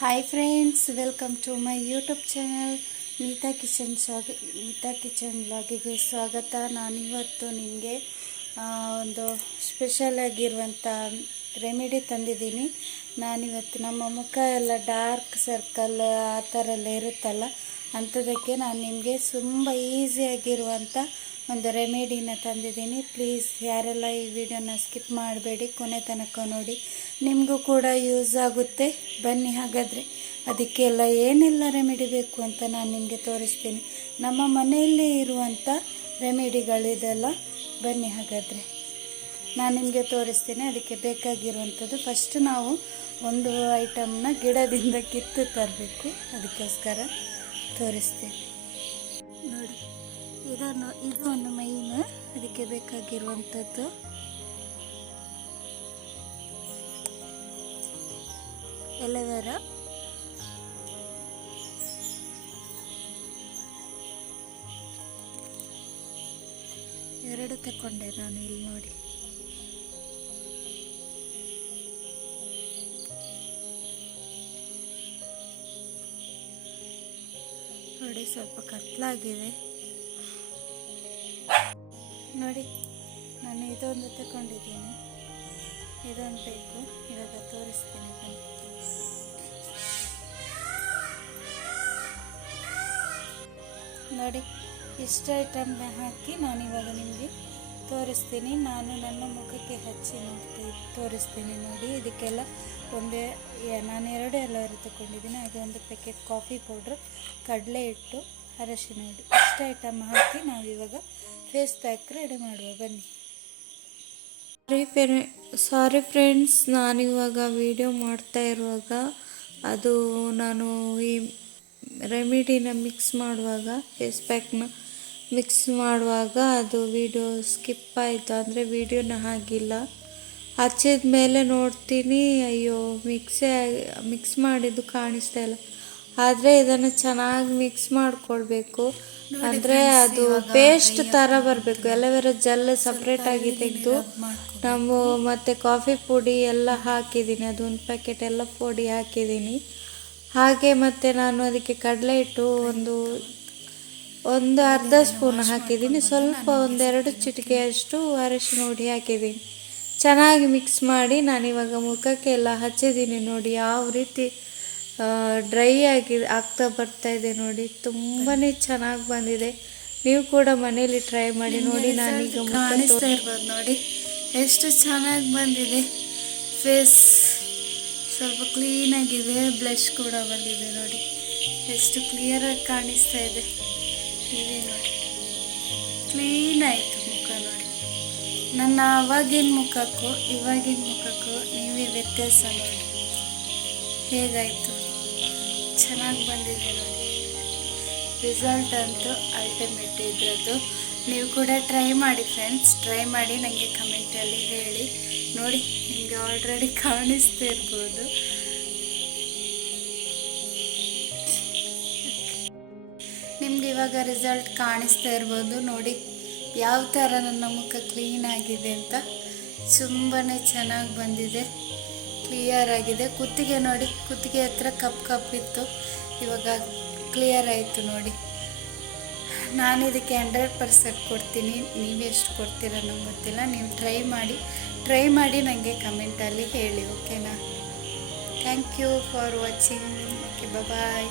Hi friends welcome to my YouTube channel Neeta kitchen ಸ್ವಾಗ Neeta kitchen ಬ್ಲಾಗಿಗೆ ಸ್ವಾಗತ ನಾನಿವತ್ತು ನಿಮಗೆ ಒಂದು ಸ್ಪೆಷಲ್ ಆಗಿರುವಂಥ ರೆಮಿಡಿ ತಂದಿದ್ದೀನಿ. ನಾನಿವತ್ತು ನಮ್ಮ ಮುಖ ಎಲ್ಲ ಡಾರ್ಕ್ ಸರ್ಕಲ್ ಆ ಥರ ಎಲ್ಲ ಇರುತ್ತಲ್ಲ, ಅಂಥದಕ್ಕೆ ನಾನು ನಿಮಗೆ ತುಂಬ ಈಸಿಯಾಗಿರುವಂಥ ಒಂದು ರೆಮಿಡಿನ ತಂದಿದ್ದೀನಿ. ಪ್ಲೀಸ್ ಯಾರೆಲ್ಲ ಈ ವಿಡಿಯೋನ ಸ್ಕಿಪ್ ಮಾಡಬೇಡಿ, ಕೊನೆ ತನಕ ನೋಡಿ. ನಿಮಗೂ ಕೂಡ ಯೂಸ್ ಆಗುತ್ತೆ. ಬನ್ನಿ ಹಾಗಾದರೆ. ಅದಕ್ಕೆಲ್ಲ ಏನೆಲ್ಲ ರೆಮಿಡಿ ಬೇಕು ಅಂತ ನಾನು ನಿಮಗೆ ತೋರಿಸ್ತೀನಿ. ನಮ್ಮ ಮನೆಯಲ್ಲೇ ಇರುವಂಥ ರೆಮಿಡಿಗಳಿದೆಲ್ಲ ಬನ್ನಿ ಹಾಗಾದರೆ. ನಾನು ನಿಮಗೆ ತೋರಿಸ್ತೀನಿ. ಅದಕ್ಕೆ ಬೇಕಾಗಿರುವಂಥದ್ದು ಫಸ್ಟ್ ನಾವು ಒಂದು ಐಟಮ್ನ ಗಿಡದಿಂದ ಕಿತ್ತು ತರಬೇಕು. ಅದಕ್ಕೋಸ್ಕರ ತೋರಿಸ್ತೀನಿ. ನೋಡಿ. ಇದನ್ನು, ಇದು ಒಂದು ಮೈನ್. ಅದಕ್ಕೆ ಬೇಕಾಗಿರುವಂಥದ್ದು. ಎಲೆವೆರಾ ಎರಡು ತಗೊಂಡೆ ನಾನು ಇಲ್ಲಿ ನೋಡಿ. ನೋಡಿ ಸ್ವಲ್ಪ ಕತ್ಲಾಗಿದೆ. ನೋಡಿ, ನಾನು ಇದೊಂದು ತಗೊಂಡಿದ್ದೀನಿ ಇದೊಂದು ಬೇಕು. ಇವಾಗ ತೋರಿಸ್ತೀನಿ ಬನ್ನಿ. ನೋಡಿ, ಇಷ್ಟು ಐಟಮ್ನ ಹಾಕಿ ನಾನು ಇವಾಗ ನಿಮಗೆ ತೋರಿಸ್ತೀನಿ. ನಾನು ನನ್ನ ಮುಖಕ್ಕೆ ಹಚ್ಚಿ ನೋಡ್ತಿ, ತೋರಿಸ್ತೀನಿ ನೋಡಿ. ಇದಕ್ಕೆಲ್ಲ ಒಂದೇ ನಾನು ಎರಡು ಎಲ್ಲರೂ ತಗೊಂಡಿದ್ದೀನಿ ಹಾಗೆ ಒಂದು ಪ್ಯಾಕೆಟ್ ಕಾಫಿ ಪೌಡ್ರ್ ಕಡಲೆ ಹಿಟ್ಟು ಅರಶಿನ ಹಿಟ್ಟು ಇಷ್ಟು ಐಟಮ್ ಹಾಕಿ ನಾವಿವಾಗ ಫೇಸ್ ಪ್ಯಾಕ್ ರೆಡಿ ಮಾಡುವ. ಬನ್ನಿ. ಸಾರಿ ಫ್ರೆ ಸಾರಿ ಫ್ರೆಂಡ್ಸ್ ನಾನಿವಾಗ ವಿಡಿಯೋ ಮಾಡ್ತಾ ಇರುವಾಗ ಅದು ನಾನು ಈ ರೆಮಿಡಿನ ಮಿಕ್ಸ್ ಮಾಡುವಾಗ ಫೇಸ್ ಪ್ಯಾಕ್ನ ಮಿಕ್ಸ್ ಮಾಡುವಾಗ ಅದು ವಿಡಿಯೋ ಸ್ಕಿಪ್ ಆಯಿತು. ಅಂದರೆ ವಿಡಿಯೋನ ಹಾಗಿಲ್ಲ. ಹಚ್ಚಿದ ಮೇಲೆ ನೋಡ್ತೀನಿ, ಅಯ್ಯೋ ಮಿಕ್ಸೇ ಮಿಕ್ಸ್ ಮಾಡಿದ್ದು ಕಾಣಿಸ್ತಾ ಇಲ್ಲ. ಆದರೆ ಇದನ್ನು ಚೆನ್ನಾಗಿ ಮಿಕ್ಸ್ ಮಾಡ್ಕೊಳ್ಬೇಕು. ಅಂದರೆ ಅದು ಪೇಸ್ಟ್ ಥರ ಬರಬೇಕು. ಎಲವೆರ ಜೆಲ್ ಸಪ್ರೇಟಾಗಿ ತೆಗೆದು ನಾವು ಮತ್ತು ಕಾಫಿ ಪುಡಿ ಎಲ್ಲ ಹಾಕಿದ್ದೀನಿ. ಒಂದು ಪ್ಯಾಕೆಟ್ ಎಲ್ಲ ಪುಡಿ ಹಾಕಿದ್ದೀನಿ. ಹಾಗೆ ಮತ್ತು ನಾನು ಅದಕ್ಕೆ ಕಡಲೆ ಹಿಟ್ಟು ಒಂದು ಒಂದು ಅರ್ಧ ಸ್ಪೂನ್ ಹಾಕಿದ್ದೀನಿ. ಸ್ವಲ್ಪ ಒಂದೆರಡು ಚಿಟಿಕೆಯಷ್ಟು ಅರಶಿನ ಹುಡಿ ಹಾಕಿದ್ದೀನಿ. ಚೆನ್ನಾಗಿ ಮಿಕ್ಸ್ ಮಾಡಿ ನಾನಿವಾಗ ಮುಖಕ್ಕೆ ಎಲ್ಲ ಹಚ್ಚಿದ್ದೀನಿ ನೋಡಿ. ಯಾವ ರೀತಿ ಡ್ರೈ ಆಗಿ ಆಗ್ತಾ ಬರ್ತಾ ಇದೆ ನೋಡಿ. ತುಂಬಾ ಚೆನ್ನಾಗಿ ಬಂದಿದೆ. ನೀವು ಕೂಡ ಮನೇಲಿ ಟ್ರೈ ಮಾಡಿ ನೋಡಿ. ನಾನೀಗ ಕಾಣಿಸ್ತಾ ಇರ್ಬೋದು ನೋಡಿ. ಎಷ್ಟು ಚೆನ್ನಾಗಿ ಬಂದಿದೆ. ಫೇಸ್ ಸ್ವಲ್ಪ ಕ್ಲೀನಾಗಿದೆ ಬ್ಲಷ್ ಕೂಡ ಬಂದಿದೆ ನೋಡಿ. ಎಷ್ಟು ಕ್ಲಿಯರಾಗಿ ಕಾಣಿಸ್ತಾ ಇದೆ. ನೀವೇ ನೋಡಿ. ಕ್ಲೀನ್ ಆಯಿತು ಮುಖ ನೋಡಿ. ನನ್ನ ಆವಾಗಿನ ಮುಖಕ್ಕೂ, ಇವಾಗಿನ ಮುಖಕ್ಕೂ ನೀವೇ ವ್ಯತ್ಯಾಸ ನೋಡಿ. ಹೇಗಾಯಿತು? ಚೆನ್ನಾಗಿ ಬಂದಿದೆ ನೋಡಿ. ರಿಸಲ್ಟ್ ಅಂತೂ ಅಲ್ಟಿಮೇಟ್ ಇದ್ರದ್ದು. ನೀವು ಕೂಡ ಟ್ರೈ ಮಾಡಿ ಫ್ರೆಂಡ್ಸ್ ಟ್ರೈ ಮಾಡಿ ನನಗೆ ಕಮೆಂಟಲ್ಲಿ ಹೇಳಿ. ನೋಡಿ, ನಿಮಗೆ ಆಲ್ರೆಡಿ ಕಾಣಿಸ್ತಾ ಇರ್ಬೋದು. ನಿಮ್ಗೆ ಇವಾಗ ರಿಸಲ್ಟ್ ಕಾಣಿಸ್ತಾ ಇರ್ಬೋದು. ನೋಡಿ, ಯಾವ ಥರ ನನ್ನ ಮುಖ ಕ್ಲೀನ್ ಆಗಿದೆ ಅಂತ. ತುಂಬಾ ಚೆನ್ನಾಗಿ ಬಂದಿದೆ. ಕ್ಲಿಯರ್ ಆಗಿದೆ. ಕುತ್ತಿಗೆ ನೋಡಿ, ಕುತ್ತಿಗೆ ಹತ್ರ ಕಪ್ ಕಪ್ ಇತ್ತು. ಇವಾಗ ಕ್ಲಿಯರ್ ಆಯಿತು ನೋಡಿ. ನಾನು ಇದಕ್ಕೆ ಹಂಡ್ರೆಡ್ ಪರ್ಸೆಂಟ್ ಕೊಡ್ತೀನಿ. ನೀವು ಎಷ್ಟು ಕೊಡ್ತೀರ ನಂಗೆ ಗೊತ್ತಿಲ್ಲ. ನೀವು ಟ್ರೈ ಮಾಡಿ. ಟ್ರೈ ಮಾಡಿ ನನಗೆ ಕಮೆಂಟಲ್ಲಿ ಹೇಳಿ ಓಕೆನಾ thank you for watching okay bye